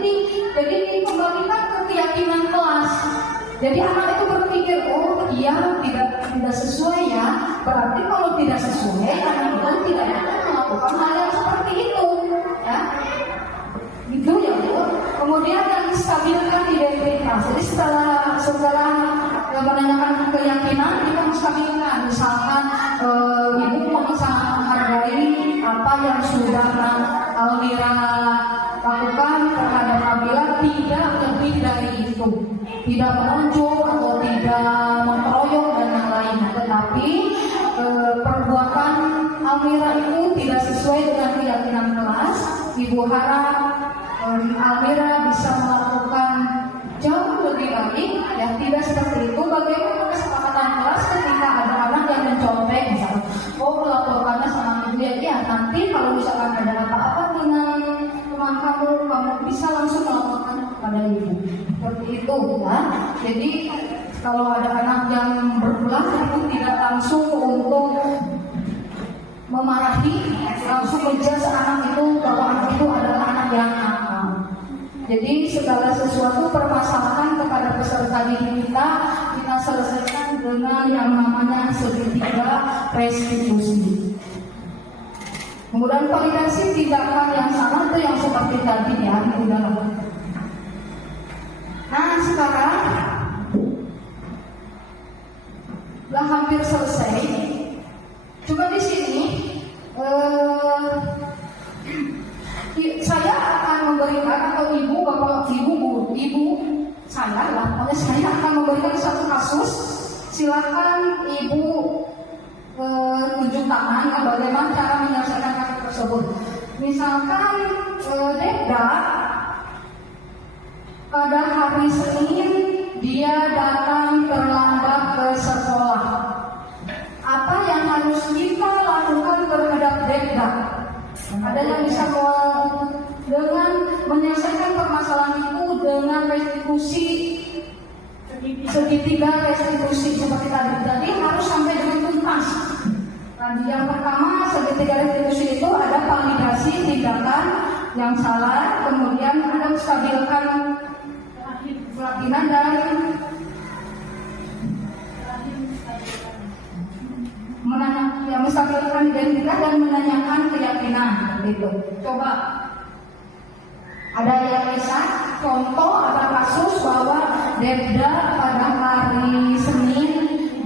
dikembalikan ke keyakinan kelas. Jadi anak itu berpikir, oh iya tidak sesuai ya. Berarti kalau tidak sesuai, anak itu tidak akan melakukan hal yang seperti itu, ya. Gitu ya Bu. Kemudian yang distabilkan identitas. Jadi setelah menanyakan keyakinan, kita menstabilkan. Misalkan ibu bisa menghargai apa yang sudah Almira lakukan terhadap Nabila, tidak lebih dari itu, tidak menunjuk atau tidak memproyok dan yang lainnya. Tetapi perbuatan Almira itu tidak sesuai dengan keyakinan kelas. Ibu harap Almira bisa melakukan jauh lebih baik, ya tidak seperti itu. Bagaimana kesepakatan kelas ketika ada anak yang mencontek, misalnya, oh melaporkannya sama ibu ya, nanti kalau misalkan ada apa-apa dengan teman kamu bisa langsung melaporkan kepada ibu. Seperti itu, ya. Jadi kalau ada anak yang berulang, itu tidak langsung untuk memarahi, langsung menjudge anak itu bahwa anak itu adalah anak yang nakal. Jadi segala sesuatu permasalahan kepada peserta didik kita selesaikan dengan yang namanya segitiga restitusi. Kemudian validasi tindakan yang sama itu yang seperti tadi ya, udah. Nah sekarang lah hampir selesai. Coba di sini saya akan memberikan atau ibu bapak ibu saya lah, oleh saya akan memberikan satu kasus. Silakan ibu tunjuk tangan bagaimana cara menyelesaikan kasus tersebut. Misalkan Deda pada hari Senin dia datang terlambat ke sekolah. Apa yang harus kita lakukan terhadap Deda? Ada yang bisa dengan menyelesaikan permasalahan itu dengan restitusi segitiga restitusi seperti tadi harus sampai dengan tuntas. Nah, yang pertama segitiga restitusi itu ada validasi tindakan yang salah, kemudian ada menstabilkan keyakinan dan menstabilkan identitas dan menanyakan keyakinan. Gitu. Coba ada yang bisa contoh, ada kasus bahwa Deda pada hari Senin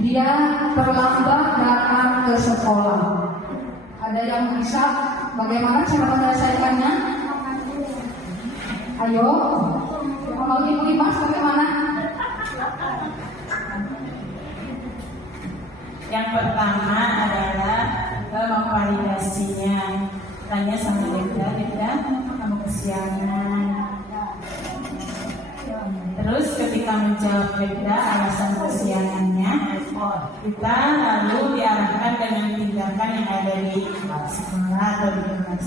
dia terlambat datang ke sekolah. Ada yang bisa bagaimana cara menyelesaikannya? Ayo, kalau Ibu Imas bagaimana? Yang pertama adalah memvalidasinya. Tanya sama Deda, kenapa kamu kesiangan? Terus ketika menjawab Deda alasan kesiangannya, kita lalu diarahkan dengan tindakan yang ada di sekolah atau di kelas.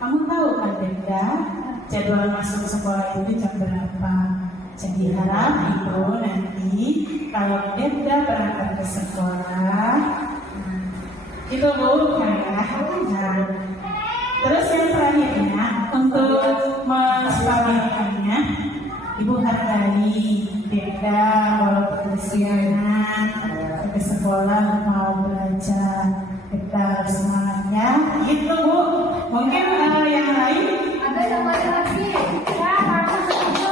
Kamu tahu kan Deda, jadwal masuk sekolah itu jam berapa? Jadi harap itu nanti kalau Deda berangkat ke sekolah, itu Bu, nah, terus yang terakhirnya untuk menstabilkannya, Ibu hargai Deda walaupun kesiangan ke sekolah mau belajar. Deda Kita semangatnya gitu Bu. Mungkin yang lain Ada yang lain lagi? Ya, aku setuju.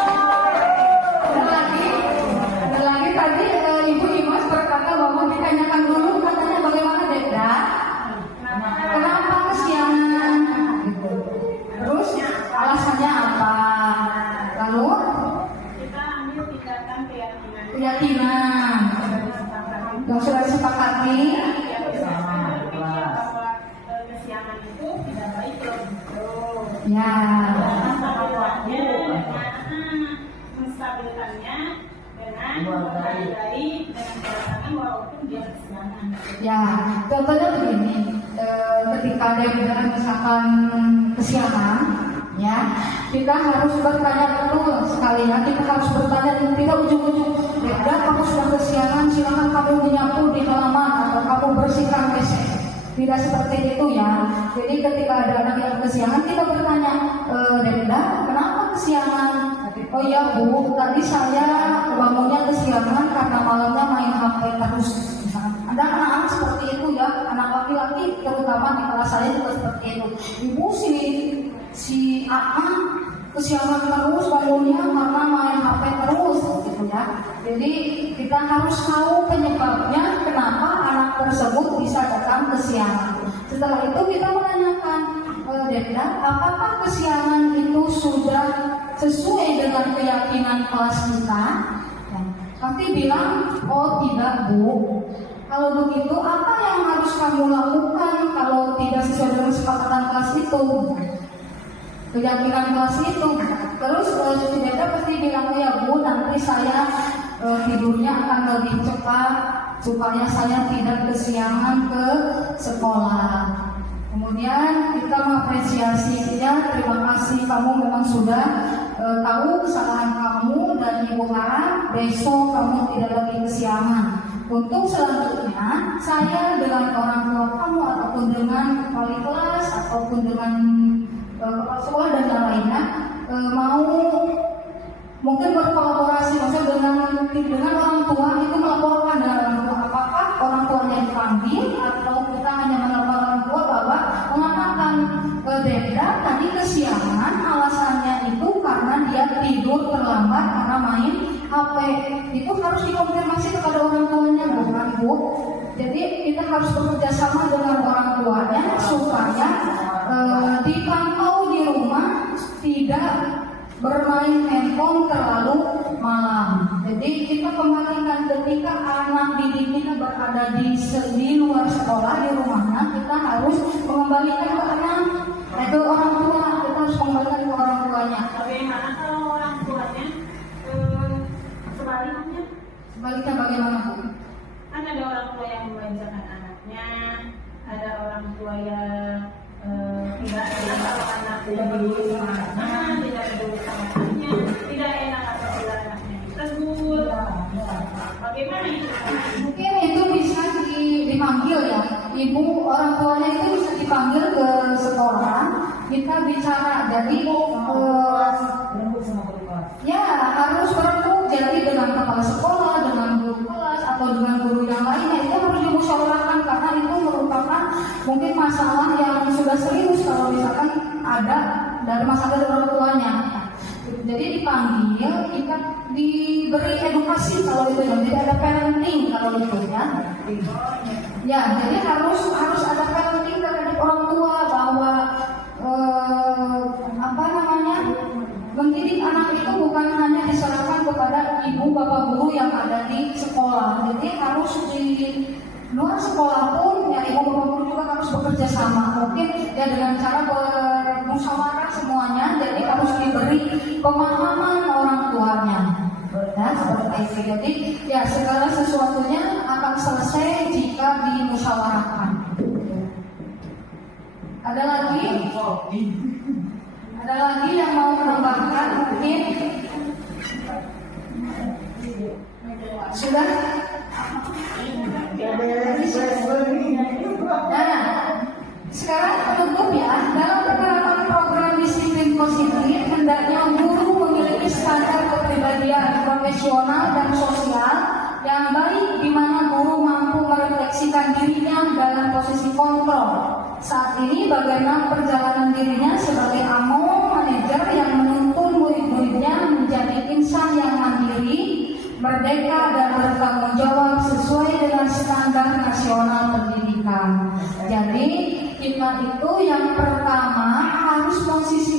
Ada lagi tadi Ibu Imas berkata bahwa ditanyakan dulu katanya bagaimana Deda? Kenapa kesiangan? Gitu. Terus alasannya apa? Lalu kita ambil tindakan keyakinan yang sudah disepakati. Kesiangan itu tidak baik loh gitu. Ya, menstabilkannya dengan mempelajari dengan cara walaupun dia kesiangan. ya. Contohnya begini, ketika Deda misalkan kesiangan, ya, kita harus bertanya dulu sekali. Kita harus bertanya, tidak ujung-ujung. Deda, kamu sudah kesiangan, silakan kamu menyapu di halaman atau kamu bersihkan WC. Tidak seperti itu ya. Jadi ketika ada anak yang kesiangan, kita bertanya, Deda, kenapa kesiangan? Oh iya Bu, tadi saya bangunnya kesiangan karena malamnya main HP terus. Misalkan. Ada anak-anak seperti itu ya, anak laki-laki terutama di kelas saya juga seperti itu. Ibu si A kesiangan terus bangunnya karena main HP terus, gitu ya. Jadi kita harus tahu penyebabnya kenapa anak tersebut bisa datang kesiangan. Setelah itu kita menanyakan, Deda, apakah kesiangan itu sudah sesuai dengan keyakinan kelas kita? Ya. Nanti bilang, oh tidak Bu. Kalau begitu, apa yang harus kamu lakukan kalau tidak sesuai dengan kesepakatan kelas itu? Keyakinan kelas itu. Terus si Deda pasti bilang, ya Bu, nanti saya tidurnya akan lebih cepat supaya saya tidak kesiangan ke sekolah. Kemudian kita mengapresiasi dia, terima kasih kamu memang sudah tahu kesalahan kamu dan Ibu harap besok kamu tidak lagi kesiangan. Untuk selanjutnya, saya dengan orang tua kamu ataupun dengan wali kelas ataupun dengan kepala sekolah dan yang lainnya mau mungkin berkolaborasi, maksudnya dengan orang tua itu melaporkan dengan orang tua, apakah orang tuanya dipanggil atau kita hanya menelpon orang tua bahwa mengatakan Deda tadi kesiangan alasannya itu karena dia tidur terlambat karena main HP. Itu harus dikonfirmasi kepada orang tuanya, bukan Bu. Jadi kita harus bekerja sama dengan orang tuanya supaya dipantau di rumah tidak bermain handphone terlalu malam. Jadi kita kembalikan ketika anak didik kita berada di luar sekolah di rumahnya, kita harus mengembalikan ke anak, itu orang tua, kita harus mengembalikan ke orang tuanya. Bagaimana kalau orang tuanya sebaliknya? Sebaliknya bagaimana Bu? Kan ada orang tua yang memanjakan anaknya, ada orang tua yang tidak enak kalau anak tidak peduli sama anaknya, tidak peduli sama anaknya, tidak enak apabila anaknya ditegur. Bagaimana itu? Mungkin itu bisa dipanggil ya, ibu orang tuanya itu bisa dipanggil ke sekolah, kita bicara. Jadi ya harus berembuk jadi dengan kepala sekolah, dengan guru kelas atau dengan guru yang lainnya, itu harus dimusyawarahkan karena itu merupakan mungkin masalah yang sudah serius kalau misalkan ada dari masalah dari orang tuanya. Jadi dipanggil, kita diberi edukasi kalau itu ya, jadi ada parenting kalau itu ya. Ya, jadi harus ada parenting terhadap orang tua bahwa mendidik anak itu bukan hanya diserahkan kepada ibu bapak guru yang ada di sekolah. Jadi harus di luar sekolah pun ya ibu bapak guru juga harus bekerja sama. Mungkin ya dengan cara bermusyawarah semuanya. Jadi harus diberi pemahaman orang tuanya. Ya, seperti itu. Jadi ya segala sesuatunya akan selesai jika dimusyawarahkan. Ada lagi yang mau menambahkan mungkin? Sudah? Nah, sekarang penutup ya. Dalam penerapan program disiplin positif, hendaknya guru memiliki standar kepribadian profesional dan sosial yang baik, di mana guru mampu merefleksi memposisikan dirinya dalam posisi kontrol. Saat ini bagaimana perjalanan dirinya sebagai amo manajer yang menuntun murid-muridnya menjadi insan yang mandiri, merdeka dan bertanggung jawab sesuai dengan standar nasional pendidikan. Jadi kita itu yang pertama harus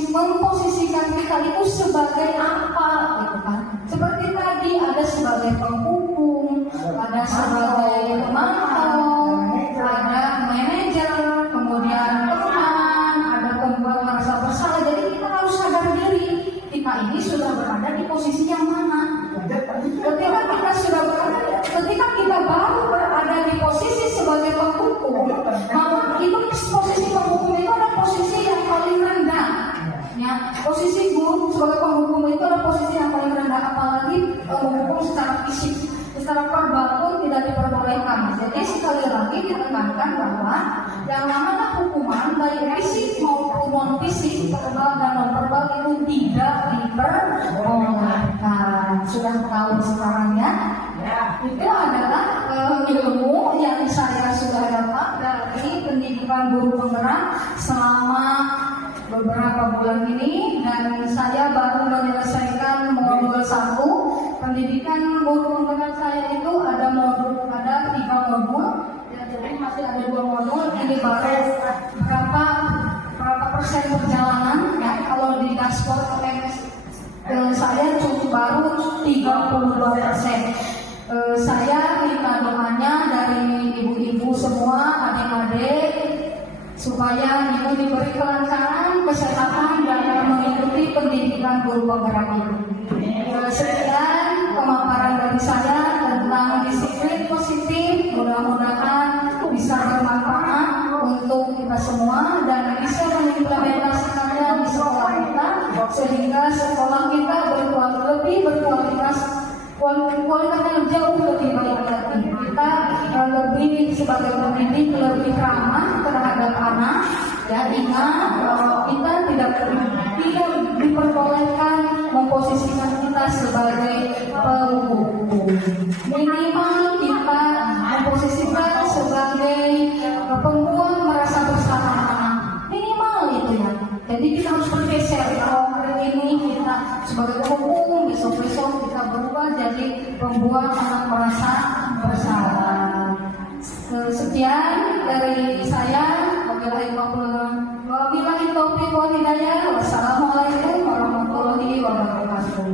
memposisikan kita itu sebagai apa, gitu kan? Seperti tadi ada sebagai penghukum, ada sebagai pemantau, ada manajer, kemudian teman, ada pembuat merasa bersalah. Jadi kita harus sadar diri kita ini sudah berada di posisi yang mana. Ketika kita baru berada di posisi sebagai penghukum, maka itu posisi penghukum itu adalah posisi yang paling rendah. Ya, posisi guru sebagai penghukum itu adalah posisi yang paling rendah, apalagi menghukum secara fisik, secara verbal pun tidak diperbolehkan. Jadi sekali lagi ditekankan bahwa yang namanya hukuman baik fisik maupun non fisik, verbal dan non verbal itu tidak diperbolehkan. Sudah tahu sekarang ya? Itu adalah ilmu yang saya sudah dapat dari pendidikan guru penggerak selama beberapa bulan ini, dan saya baru menyelesaikan modul 1. Pendidikan guru penggerak saya itu ada 3 modul, ya, jadi masih ada 2 modul. Ini baru berapa persen perjalanan ya, kalau di dashboard saya cukup baru 32%. Saya minta doanya dari ibu-ibu semua, adik-adik, supaya ibu diberi kelancaran, kesehatan dalam mengikuti pendidikan guru penggerak ini. Sekian pemaparan dari saya tentang disiplin positif. Mudah-mudahan bisa bermanfaat untuk kita semua dan bisa mengimplementasikannya di sekolah kita, sehingga sekolah kita kualitasnya jauh lebih baik lagi. Kita lebih sebagai pendidik lebih ramah terhadap anak. Ya, ingat bahwa kita tidak diperbolehkan memposisikan kita sebagai penghukum. Minimal kita memposisikan sebagai pembuat merasa bersalah anak. Minimal itu ya. Jadi kita harus bergeser. Kalau hari ini kita sebagai penghukum, besok-besok kita berubah jadi pembuat anak merasa bersalah. Sekian dari saya. Wabillahi taufiq wal hidayah. Wassalamualaikum warahmatullahi wabarakatuh.